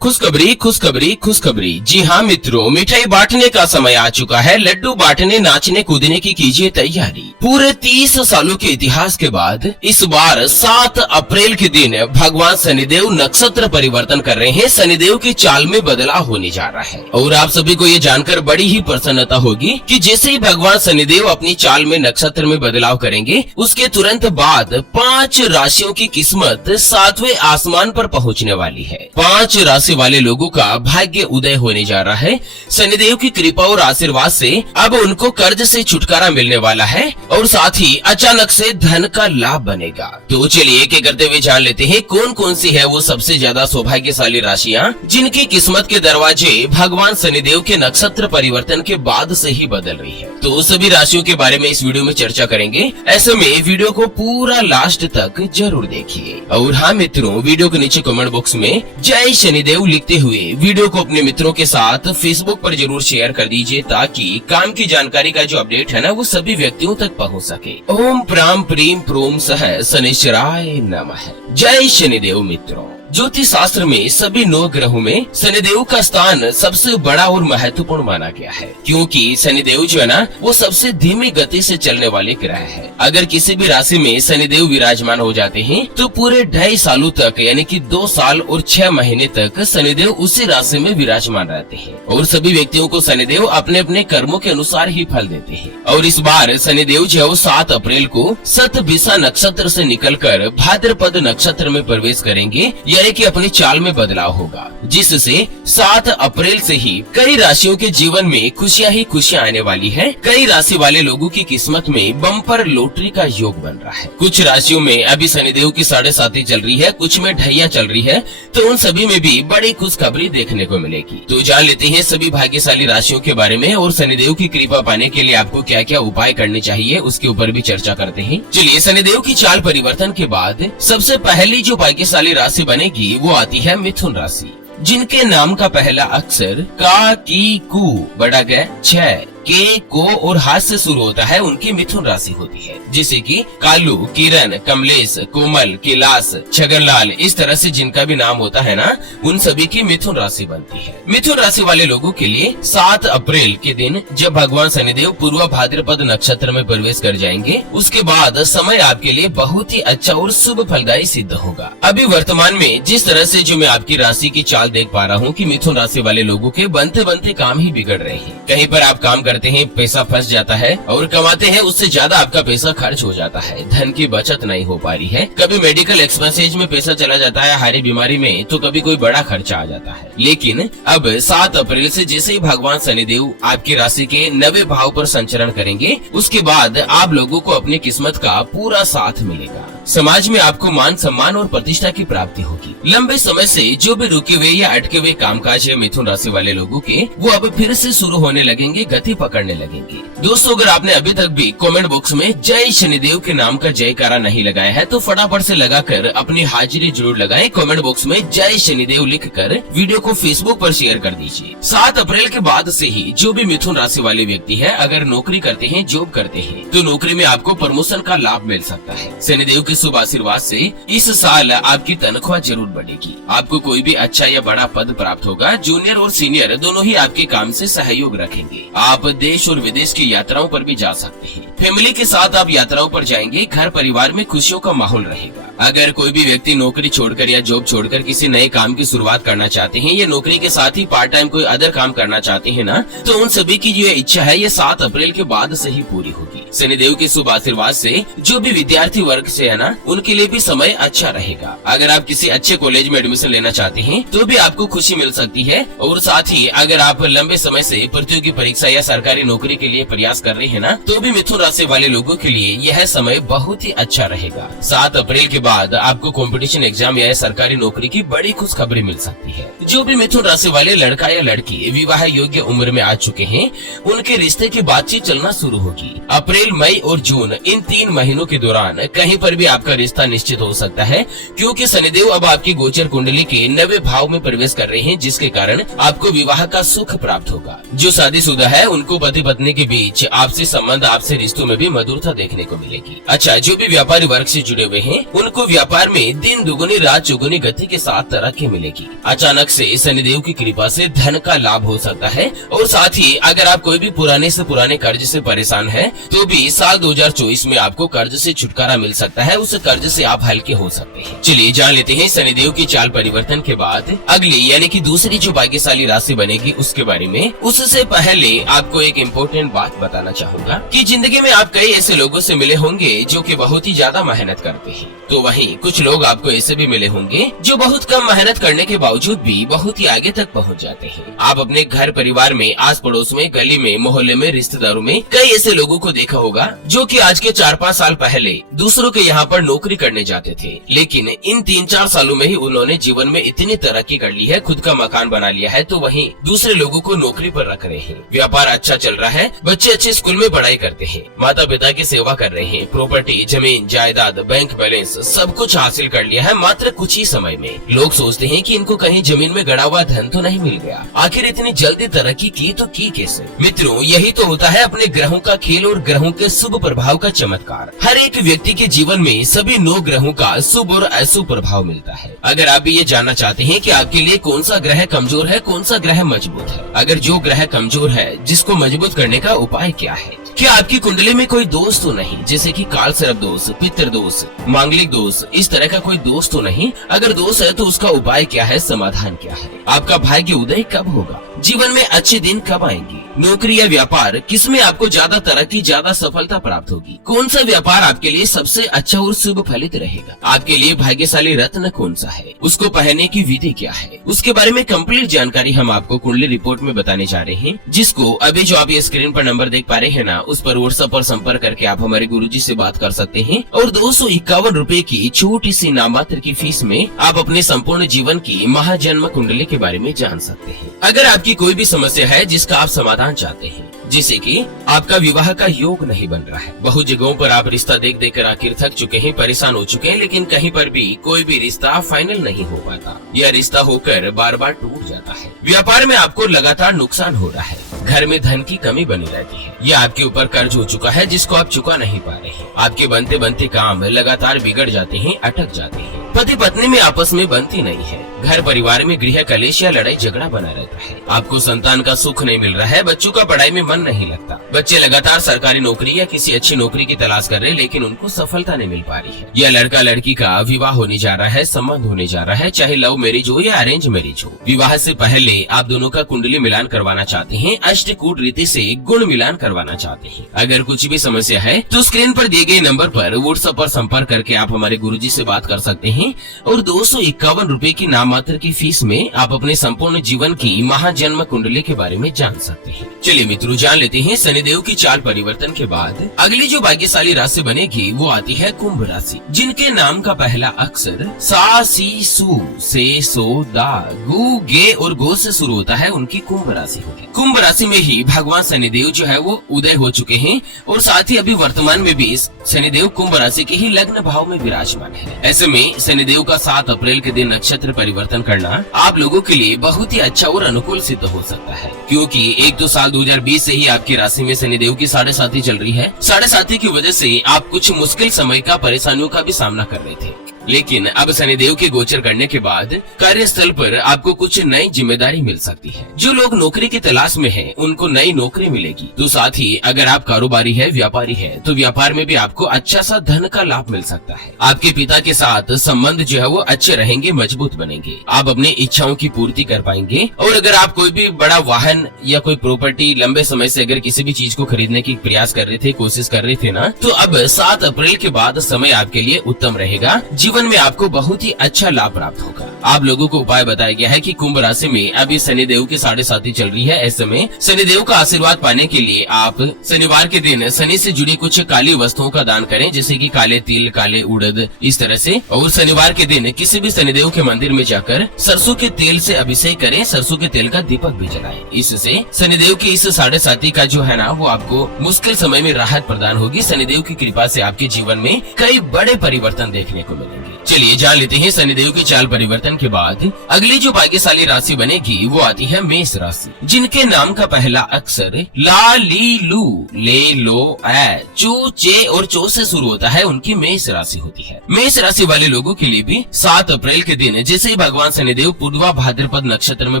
खुशखबरी खुशखबरी खुशखबरी। जी हाँ मित्रों, मिठाई बांटने का समय आ चुका है। लड्डू बांटने नाचने कूदने की कीजिए तैयारी। पूरे 30 सालों के इतिहास के बाद इस बार 7 अप्रैल के दिन भगवान शनिदेव नक्षत्र परिवर्तन कर रहे हैं। शनिदेव की चाल में बदलाव होने जा रहा है और आप सभी को ये जानकर बड़ी ही प्रसन्नता होगी कि जैसे ही भगवान शनिदेव अपनी चाल में नक्षत्र में बदलाव करेंगे, उसके तुरंत बाद 5 राशियों की किस्मत 7वें आसमान पर पहुँचने वाली है। 5 राशि वाले लोगों का भाग्य उदय होने जा रहा है। शनिदेव की कृपा और आशीर्वाद से अब उनको कर्ज से छुटकारा मिलने वाला है और साथ ही अचानक से धन का लाभ बनेगा। तो चलिए एक एक करते हुए जान लेते हैं कौन कौन सी है वो सबसे ज्यादा सौभाग्यशाली राशियां जिनकी किस्मत के दरवाजे भगवान शनिदेव के नक्षत्र परिवर्तन के बाद से ही बदल रही है। तो सभी राशियों के बारे में इस वीडियो में चर्चा करेंगे। ऐसे में वीडियो को पूरा लास्ट तक जरूर देखिए। और हाँ मित्रों, वीडियो के नीचे कमेंट बॉक्स में जय शनिदेव लिखते हुए वीडियो को अपने मित्रों के साथ फेसबुक पर जरूर शेयर कर दीजिए ताकि काम की जानकारी का जो अपडेट है ना वो सभी व्यक्तियों तक पहुंच सके। ओम प्राम प्रीम प्रोम सह शनिश्चराय नमः। जय शनिदेव मित्रों, ज्योतिष शास्त्र में सभी 9 ग्रहों में शनिदेव का स्थान सबसे बड़ा और महत्वपूर्ण माना गया है, क्योंकि शनिदेव जो है ना वो सबसे धीमी गति से चलने वाले ग्रह है। अगर किसी भी राशि में शनिदेव विराजमान हो जाते हैं तो पूरे 2.5 सालों तक यानी कि 2 साल और 6 महीने तक शनिदेव उसी राशि में विराजमान रहते हैं और सभी व्यक्तियों को शनिदेव अपने अपने कर्मों के अनुसार ही फल देते हैं। और इस बार शनिदेव जो है 7 अप्रैल को शतभिषा नक्षत्र से निकलकर भाद्रपद नक्षत्र में प्रवेश करेंगे, यानी कि अपनी चाल में बदलाव होगा, जिससे 7 अप्रैल से ही कई राशियों के जीवन में खुशियां ही खुशियां आने वाली है। कई राशि वाले लोगों की किस्मत में बम्पर लॉटरी का योग बन रहा है। कुछ राशियों में अभी शनिदेव की 7.5 चल रही है, कुछ में ढैया चल रही है, तो उन सभी में भी बड़ी खुशखबरी देखने को मिलेगी। तो जान लेते हैं सभी भाग्यशाली राशियों के बारे में और शनिदेव की कृपा पाने के लिए आपको क्या क्या उपाय करने चाहिए उसके ऊपर भी चर्चा करते हैं। चलिए, शनिदेव की चाल परिवर्तन के बाद सबसे पहली जो भाग्यशाली राशि बनेगी वो आती है मिथुन राशि, जिनके नाम का पहला अक्षर का, की, कु, बड़ा ग, छ, के, को और हाथ से शुरू होता है, उनकी मिथुन राशि होती है। जैसे कि कालू, किरण, कमलेश, कोमल, कैलाश, छगनलाल, इस तरह से जिनका भी नाम होता है ना, उन सभी की मिथुन राशि बनती है। मिथुन राशि वाले लोगों के लिए 7 अप्रैल के दिन जब भगवान शनिदेव पूर्व भाद्रपद नक्षत्र में प्रवेश कर जाएंगे, उसके बाद समय आपके लिए बहुत ही अच्छा और शुभ फलदायी सिद्ध होगा। अभी वर्तमान में जिस तरह से जो मैं आपकी राशि की चाल देख पा रहा हूँ कि मिथुन राशि वाले लोगों के बनते बनते काम ही बिगड़ रहे हैं। कहीं पर आप काम करते हैं, पैसा फंस जाता है और कमाते हैं उससे ज्यादा आपका पैसा खर्च हो जाता है, धन की बचत नहीं हो पा रही है। कभी मेडिकल एक्सपेंसेज में पैसा चला जाता है, हारी बीमारी में, तो कभी कोई बड़ा खर्चा आ जाता है। लेकिन अब 7 अप्रैल से जैसे ही भगवान शनिदेव आपकी राशि के 9वें भाव पर संचरण करेंगे, उसके बाद आप लोगों को अपनी किस्मत का पूरा साथ मिलेगा। समाज में आपको मान सम्मान और प्रतिष्ठा की प्राप्ति होगी। लंबे समय से जो भी रुके हुए या अटके हुए कामकाज है मिथुन राशि वाले लोगों के, वो अब फिर से शुरू होने लगेंगे, गति पकड़ने लगेंगे। दोस्तों, अगर आपने अभी तक भी कमेंट बॉक्स में जय शनिदेव के नाम का जयकारा नहीं लगाया है तो फटाफट से लगाकर अपनी हाजिरी जरूर लगाएं। कमेंट बॉक्स में जय शनिदेव लिखकर वीडियो को फेसबुक पर शेयर कर दीजिए। 7 अप्रैल के बाद से ही जो भी मिथुन राशि वाले व्यक्ति है, अगर नौकरी करते हैं, जॉब करते हैं, तो नौकरी में आपको प्रमोशन का लाभ मिल सकता है। शनिदेव के शुभ आशीर्वाद से इस साल आपकी तनख्वाह जरूर बढ़ेगी। आपको कोई भी अच्छा या बड़ा पद प्राप्त होगा। जूनियर और सीनियर दोनों ही आपके काम से सहयोग रखेंगे। आप देश और विदेश की यात्राओं पर भी जा सकते हैं। फैमिली के साथ आप यात्राओं पर जाएंगे। घर परिवार में खुशियों का माहौल रहेगा। अगर कोई भी व्यक्ति नौकरी छोड़कर या जॉब छोड़कर किसी नए काम की शुरुआत करना चाहते हैं या नौकरी के साथ ही पार्ट टाइम कोई अदर काम करना चाहते हैं ना, तो उन सभी की जो इच्छा है ये 7 अप्रैल के बाद से ही पूरी होगी। शनिदेव के शुभ आशीर्वाद से जो भी विद्यार्थी वर्ग से है ना, उनके लिए भी समय अच्छा रहेगा। अगर आप किसी अच्छे कॉलेज में एडमिशन लेना चाहते हैं तो भी आपको खुशी मिल सकती है। और साथ ही अगर आप लंबे समय से प्रतियोगी परीक्षा या सरकारी नौकरी के लिए प्रयास कर रहे हैं ना, तो भी मिथुन राशि वाले लोगों के लिए यह समय बहुत ही अच्छा रहेगा। 7 अप्रैल के बाद आपको कंपटीशन एग्जाम या सरकारी नौकरी की बड़ी खुशखबरी मिल सकती है। जो भी मिथुन राशि वाले लड़का या लड़की विवाह योग्य उम्र में आ चुके हैं, उनके रिश्ते की बातचीत चलना शुरू होगी। अप्रैल अप्रैल, मई और जून इन 3 महीनों के दौरान कहीं पर भी आपका रिश्ता निश्चित हो सकता है, क्योंकि शनिदेव अब आपकी गोचर कुंडली के 9वें भाव में प्रवेश कर रहे हैं, जिसके कारण आपको विवाह का सुख प्राप्त होगा। जो शादीशुदा है उनको पति पत्नी के बीच आपसी संबंध, आपसे रिश्तों में भी मधुरता देखने को मिलेगी। अच्छा, जो भी व्यापारी वर्ग से जुड़े हुए हैं उनको व्यापार में दिन दुगुनी रात चौगुनी गति के साथ तरक्की मिलेगी। अचानक से शनिदेव की कृपा से धन का लाभ हो सकता है, और साथ ही अगर आप कोई भी पुराने से पुराने कर्ज से परेशान है तो भी साल 2024 में आपको कर्ज से छुटकारा मिल सकता है, उस कर्ज से आप हल्के हो सकते हैं। चलिए जान लेते हैं शनिदेव की चाल परिवर्तन के बाद अगली यानी कि दूसरी जो भाग्यशाली राशि बनेगी उसके बारे में। उससे पहले आपको एक इम्पोर्टेंट बात बताना चाहूंगा कि जिंदगी में आप कई ऐसे लोगों से मिले होंगे जो कि बहुत ही ज्यादा मेहनत करते हैं, तो वहीं कुछ लोग आपको ऐसे भी मिले होंगे जो बहुत कम मेहनत करने के बावजूद भी बहुत ही आगे तक पहुंच जाते हैं। आप अपने घर परिवार में, आस पड़ोस में, गली में, मोहल्ले में, रिश्तेदारों में कई ऐसे लोगों को देखा होगा जो कि आज के 4-5 साल पहले दूसरों के यहाँ पर नौकरी करने जाते थे, लेकिन इन 3-4 सालों में ही उन्होंने जीवन में इतनी तरक्की कर ली है, खुद का मकान बना लिया है, तो वहीं दूसरे लोगों को नौकरी पर रख रहे हैं। व्यापार अच्छा चल रहा है, बच्चे अच्छे स्कूल में पढ़ाई करते हैं, माता पिता की सेवा कर रहे हैं, प्रॉपर्टी, जमीन जायदाद, बैंक बैलेंस सब कुछ हासिल कर लिया है मात्र कुछ ही समय में। लोग सोचते हैं कि इनको कहीं जमीन में गड़ा हुआ धन तो नहीं मिल गया, आखिर इतनी जल्दी तरक्की की तो की कैसे? मित्रों, यही तो होता है अपने ग्रहों का खेल और ग्रहों के शुभ प्रभाव का चमत्कार। हर एक व्यक्ति के जीवन में सभी 9 ग्रहों का शुभ और अशुभ प्रभाव मिलता है। अगर आप भी ये जानना चाहते हैं कि आपके लिए कौन सा ग्रह कमजोर है, कौन सा ग्रह मजबूत है, अगर जो ग्रह कमजोर है जिसको मजबूत करने का उपाय क्या है, क्या आपकी कुंडली में कोई दोष तो नहीं, जैसे कि काल सर्प दोष, पितृ दोष, मांगलिक दोष, इस तरह का कोई दोष तो नहीं? अगर दोष है तो उसका उपाय क्या है, समाधान क्या है? आपका भाग्य उदय कब होगा? जीवन में अच्छे दिन कब आएंगे? नौकरी या व्यापार, किसमें आपको ज्यादा तरक्की, ज्यादा सफलता प्राप्त होगी? कौन सा व्यापार आपके लिए सबसे अच्छा और शुभ फलित रहेगा? आपके लिए भाग्यशाली रत्न कौन सा है? उसको पहनने की विधि क्या है? उसके बारे में कंप्लीट जानकारी हम आपको कुंडली रिपोर्ट में बताने जा रहे हैं, जिसको अभी जो आप ये स्क्रीन पर नंबर देख पा रहे हैं ना, उस पर व्हाट्सएप पर संपर्क करके आप हमारे गुरुजी से बात कर सकते हैं, और 251 रुपए की छोटी सी नामात्र की फीस में आप अपने संपूर्ण जीवन की महाजन्म कुंडली के बारे में जान सकते हैं। अगर आपकी कोई भी समस्या है जिसका आप समाधान चाहते हैं, जैसे कि आपका विवाह का योग नहीं बन रहा है, बहुत जगहों पर आप रिश्ता देख देख कर आखिर थक चुके हैं, परेशान हो चुके हैं, लेकिन कहीं पर भी कोई भी रिश्ता फाइनल नहीं हो पाता, यह रिश्ता होकर बार बार टूट जाता है, व्यापार में आपको लगातार नुकसान हो रहा है, घर में धन की कमी बनी रहती है, या आपके ऊपर कर्ज हो चुका है जिसको आप चुका नहीं पा रहे हैं, आपके बनते बनते काम लगातार बिगड़ जाते हैं, अटक जाते हैं, पति पत्नी में आपस में बनती नहीं है, घर परिवार में गृह कलेश या लड़ाई झगड़ा बना रहता है, आपको संतान का सुख नहीं मिल रहा है, बच्चों का पढ़ाई में मन नहीं लगता, बच्चे लगातार सरकारी नौकरी या किसी अच्छी नौकरी की तलाश कर रहे हैं लेकिन उनको सफलता नहीं मिल पा रही है, या लड़का लड़की का विवाह होने जा रहा है, संबंध होने जा रहा है, चाहे लव मैरिज हो या अरेंज मैरिज हो, विवाह से पहले आप दोनों का कुंडली मिलान करवाना चाहते हैं, अष्टकूट रीति से गुण मिलान करवाना चाहते हैं। अगर कुछ भी समस्या है तो स्क्रीन पर दिए गए नंबर पर व्हाट्सएप पर संपर्क करके आप हमारे गुरुजी से बात कर सकते हैं, और 251 रुपए की नाममात्र की फीस में आप अपने संपूर्ण जीवन की महाजन्म कुंडली के बारे में जान सकते हैं। चलिए मित्रों, जान लेते हैं शनिदेव की चाल परिवर्तन के बाद अगली जो भाग्यशाली राशि बनेगी वो आती है कुंभ राशि, जिनके नाम का पहला अक्षर सा, सी, सु, से, सो, दा, गु, गे और गो से शुरू होता है, उनकी कुंभ राशि होगी। कुंभ राशि में ही भगवान शनिदेव जो है वो उदय हो चुके हैं, और साथ ही अभी वर्तमान में भी शनिदेव कुंभ राशि के ही लग्न भाव में विराजमान है। ऐसे में शनिदेव का 7 अप्रैल के दिन नक्षत्र परिवर्तन करना आप लोगों के लिए बहुत ही अच्छा और अनुकूल सिद्ध हो सकता है, क्योंकि एक तो साल 2020 से ही आपकी राशि में शनिदेव की 7.5 चल रही है। 7.5 की वजह से आप कुछ मुश्किल समय का, परेशानियों का भी सामना कर रहे थे, लेकिन अब शनिदेव के गोचर करने के बाद कार्यस्थल पर आपको कुछ नई जिम्मेदारी मिल सकती है। जो लोग नौकरी की तलाश में हैं, उनको नई नौकरी मिलेगी। तो साथ ही अगर आप कारोबारी है, व्यापारी है, तो व्यापार में भी आपको अच्छा सा धन का लाभ मिल सकता है। आपके पिता के साथ संबंध जो है वो अच्छे रहेंगे, मजबूत बनेंगे, आप अपनी इच्छाओं की पूर्ति कर पाएंगे। और अगर आप कोई भी बड़ा वाहन या कोई प्रॉपर्टी लंबे समय से अगर किसी भी चीज को खरीदने की प्रयास कर रहे थे, कोशिश कर रहे थे ना, तो अब 7 अप्रैल के बाद समय आपके लिए उत्तम रहेगा। जीवन में आपको बहुत ही अच्छा लाभ प्राप्त होगा। आप लोगों को उपाय बताया गया है कि कुंभ राशि में अभी शनिदेव की 7.5 चल रही है। ऐसे में शनिदेव का आशीर्वाद पाने के लिए आप शनिवार के दिन शनि से जुड़ी कुछ काली वस्तुओं का दान करें, जैसे कि काले तिल, काले उड़द, इस तरह से। और शनिवार के दिन किसी भी शनिदेव के मंदिर में जाकर सरसों के तेल से अभिषेक करें, सरसों के तेल का दीपक भी जलाएं। इससे शनिदेव की इस 7.5 का जो है ना, वो आपको मुश्किल समय में राहत प्रदान होगी। शनिदेव की कृपा से आपके जीवन में कई बड़े परिवर्तन देखने को मिलेंगे। चलिए जान लेते हैं शनिदेव की चाल परिवर्तन के बाद अगली जो भाग्यशाली राशि बनेगी वो आती है मेष राशि, जिनके नाम का पहला अक्षर ला, ली, लू, ले, लो, ए, चू, चे और चो से शुरू होता है, उनकी मेष राशि होती है। मेष राशि वाले लोगों के लिए भी 7 अप्रैल के दिन जैसे ही भगवान शनिदेव पूर्वा भाद्रपद नक्षत्र में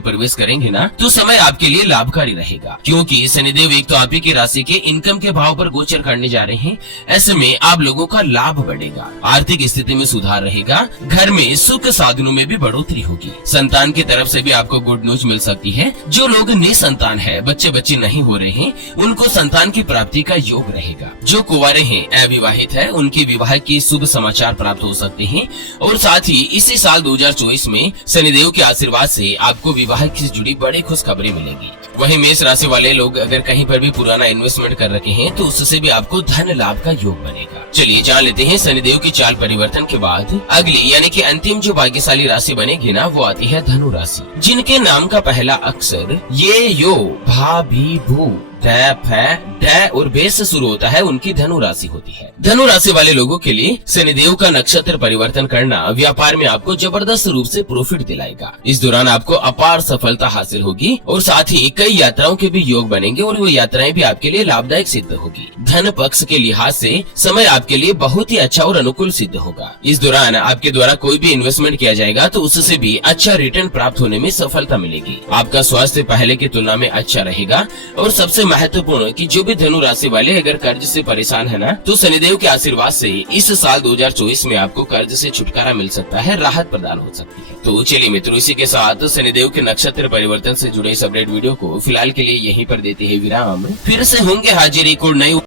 प्रवेश करेंगे ना, तो समय आपके लिए लाभकारी रहेगा, क्योंकि शनिदेव एक तो आप ही की राशि के इनकम के भाव पर गोचर करने जा रहे हैं। ऐसे में आप लोगों का लाभ बढ़ेगा, आर्थिक स्थिति में सुधार रहेगा, घर में सुख साधनों में भी बढ़ोतरी होगी। संतान की तरफ से भी आपको गुड न्यूज मिल सकती है। जो लोग निसंतान है, बच्चे नहीं हो रहे हैं, उनको संतान की प्राप्ति का योग रहेगा। जो कुंवारे हैं, अविवाहित है, उनकी विवाह की शुभ समाचार प्राप्त हो सकते हैं। और साथ ही इसी साल 2024 में शनिदेव के आशीर्वाद से आपको विवाह से जुड़ी बड़ी खुशखबरी मिलेगी। वहीं मेष राशि वाले लोग अगर कहीं पर भी पुराना इन्वेस्टमेंट कर रखे हैं तो उससे भी आपको धन लाभ का योग बनेगा। चलिए जान लेते हैं शनिदेव की चाल परिवर्तन के बाद अगली यानी कि अंतिम जो भाग्यशाली राशि बनेगी ना, वो आती है धनु राशि, जिनके नाम का पहला अक्षर ये, यो, भा, भी, भू, ड और बे से शुरू होता है, उनकी धनु राशि होती है। धनु राशि वाले लोगों के लिए शनिदेव का नक्षत्र परिवर्तन करना व्यापार में आपको जबरदस्त रूप से प्रॉफिट दिलाएगा। इस दौरान आपको अपार सफलता हासिल होगी और साथ ही कई यात्राओं के भी योग बनेंगे और वो यात्राएं भी आपके लिए लाभदायक सिद्ध होगी। धन पक्ष के लिहाज से समय आपके लिए बहुत ही अच्छा और अनुकूल सिद्ध होगा। इस दौरान आपके द्वारा कोई भी इन्वेस्टमेंट किया जाएगा तो उससे भी अच्छा रिटर्न प्राप्त होने में सफलता मिलेगी। आपका स्वास्थ्य पहले की तुलना में अच्छा रहेगा। और सबसे महत्वपूर्ण कि जो भी धनु राशि वाले अगर कर्ज से परेशान है ना, तो शनिदेव के आशीर्वाद से इस साल 2024 में आपको कर्ज से छुटकारा मिल सकता है, राहत प्रदान हो सकती है। तो चलिए मित्रों, इसी के साथ शनिदेव के नक्षत्र परिवर्तन से जुड़े इस अपडेट वीडियो को फिलहाल के लिए यहीं पर देते हैं विराम। फिर से होंगे हाजिर एक और नई